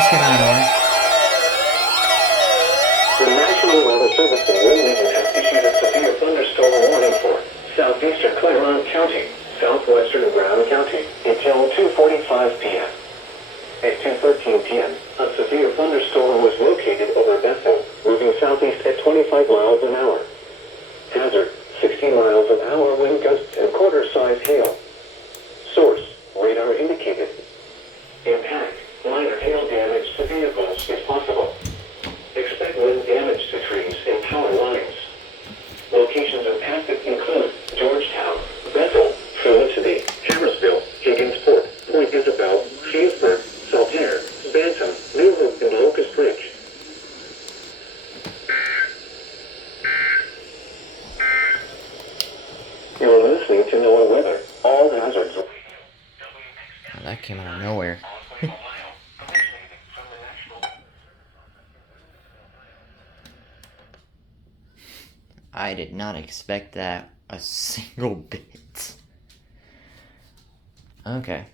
This came out of nowhere. The National Weather Service in New England has issued a severe thunderstorm warning for southeastern Claremont County, southwestern Brown County, until 2:45 p.m. At 2:13 p.m., a severe thunderstorm was located over Bethel, moving southeast at 25 miles an hour. Hazard, 60 miles an hour wind gusts and quarter-size hail. Source, radar indicated. Impact, minor hail damage to vehicles is possible. Expect wind damage to trees and power lines. Locations impacted include Georgetown, Bethel, Felicity, Hammersville, Higginsport, Point Isabel, Shieldsburg, Saltaire, Bantam, New Hope, and Locust Ridge. You're listening to NOAA Weather. All hazards. Oh, that came out of nowhere. I did not expect that a single bit. Okay.